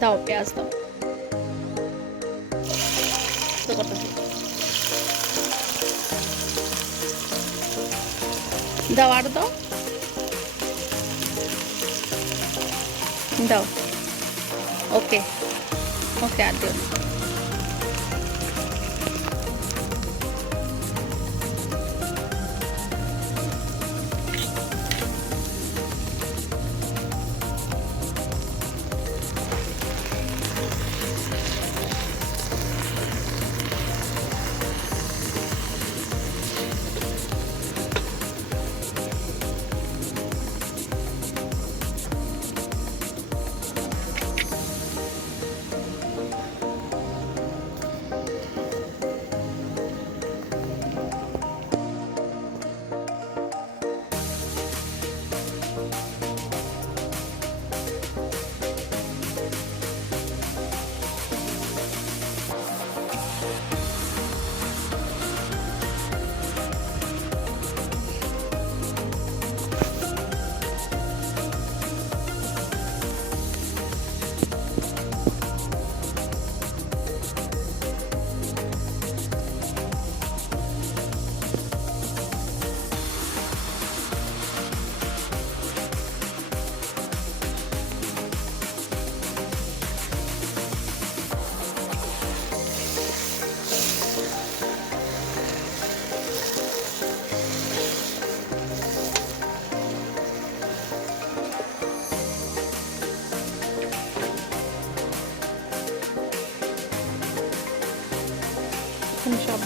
দাও পেঁয়াজ দাও। দাও আর দাও। দাও। ওকে। ওকে আর দিও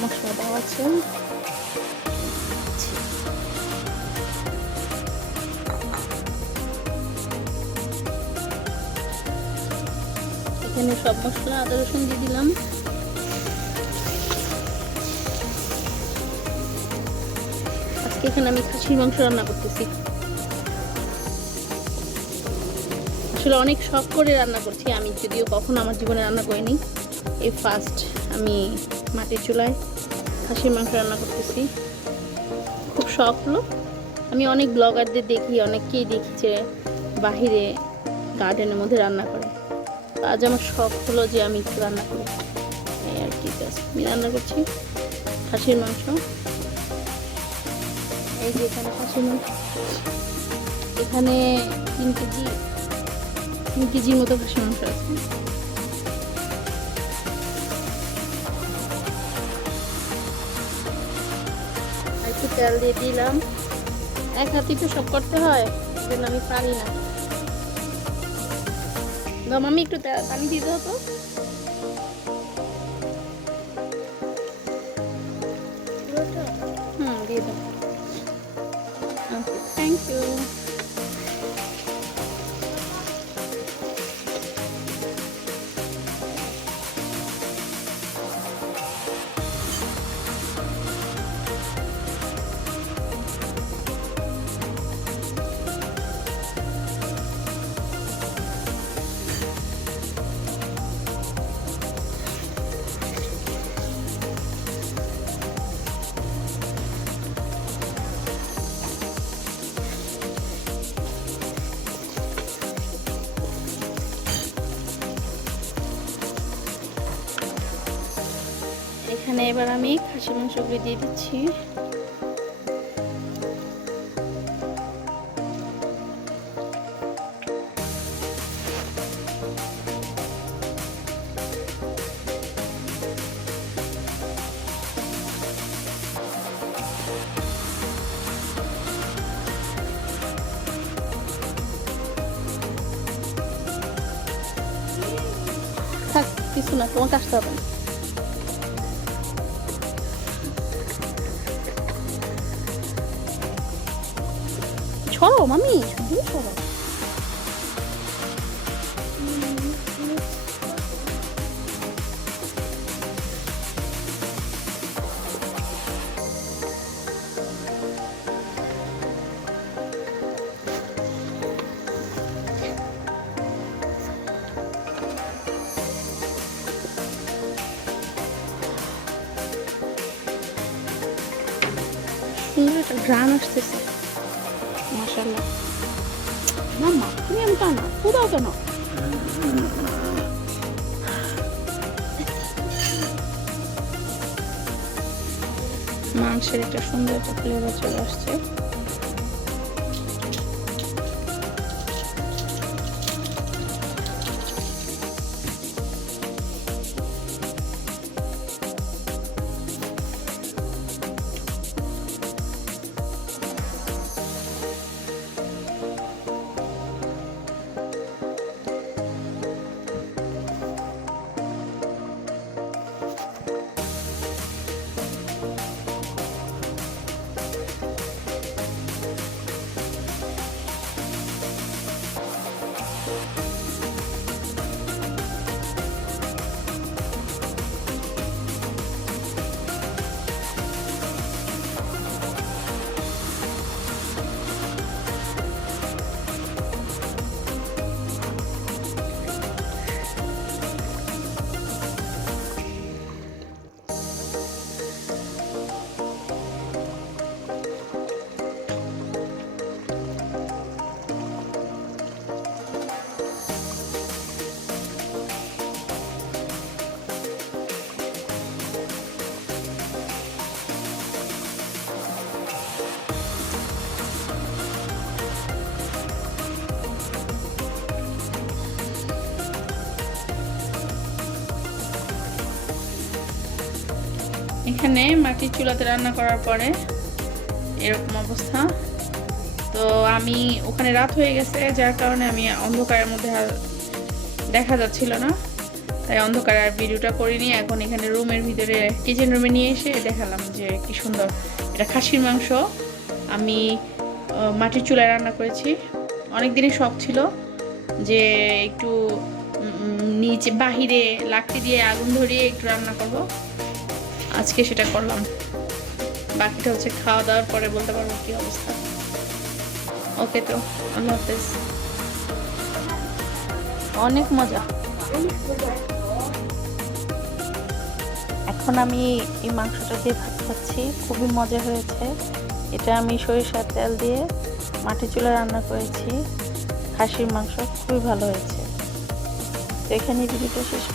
মশলা দেওয়া আছে। এখানে সব মশলা, আদা, রসুন দিয়ে দিলাম। আজকে এখানে আমি খাসির মাংস রান্না করতেছি। আসলে অনেক শখ করে রান্না করছি, আমি যদিও কখনো আমার জীবনে রান্না করিনি। এই ফার্স্ট আমি মাটির চুলায় খাসির মাংস রান্না করতেছি। খুব শখ, হলো? আমি অনেক ব্লগারদের দেখি, অনেককেই দেখি যে বাহিরে গার্ডেনের মধ্যে রান্না করে। আজ আমার শখ হলো যে আমি একটু রান্না করি। এই আর কি আমি রান্না করছি খাসির মাংস। এই যে এখানে খাসির মাংস। এখানে তিন কেজি, তিন কেজির মতো খাসির মাংস আছে। তেল দিয়ে দিলাম। এক হাতে তো সব করতে হয়, সেজন্য আমি পারি না। দম, আমি একটু পানি দিতে হতো এখানে এবার আমি খাসি মাংসগুলো দিয়ে দিচ্ছি। থাক কিছু না তোমাকে আসতে হবে না। Ô, oh, mami, deixa eu ver. Жанна, что মাশাল্লাহ মাম্মা তুমি আমি টানো কোথাও কেন? মাংসের একটা সুন্দর একটা ফ্লেভার চলে আসছে। এখানে মাটির চুলাতে রান্না করার পরে এরকম অবস্থা। তো আমি ওখানে রাত হয়ে গেছে, যার কারণে আমি অন্ধকারের মধ্যে দেখা যাচ্ছিল না। তাই অন্ধকারে আর ভিডিওটা করিনি। এখন এখানে রুমের ভিতরে কিচেন রুমে নিয়ে এসে দেখালাম যে কি সুন্দর। এটা খাসির মাংস। আমি মাটির চুলায় রান্না করেছি। অনেক দিনই শখ ছিল যে একটু নিচে, বাহিরে লাকড়ি দিয়ে আগুন ধরিয়ে একটু রান্না করব। আজকে সেটা করলাম। বাকিটা হচ্ছে খাওয়া দাওয়ার পরে বলতে পারব কি অবস্থা। ওকে তো আল্লাহ হাফেজ। অনেক মজা। এখন আমি এই মাংসটা দিয়ে ভাত খাচ্ছি। খুবই মজা হয়েছে। এটা আমি সরিষার তেল দিয়ে মাটি চুলা রান্না করেছি। খাসির মাংস খুবই ভালো হয়েছে। তো এখানে ভিডিওটা শেষ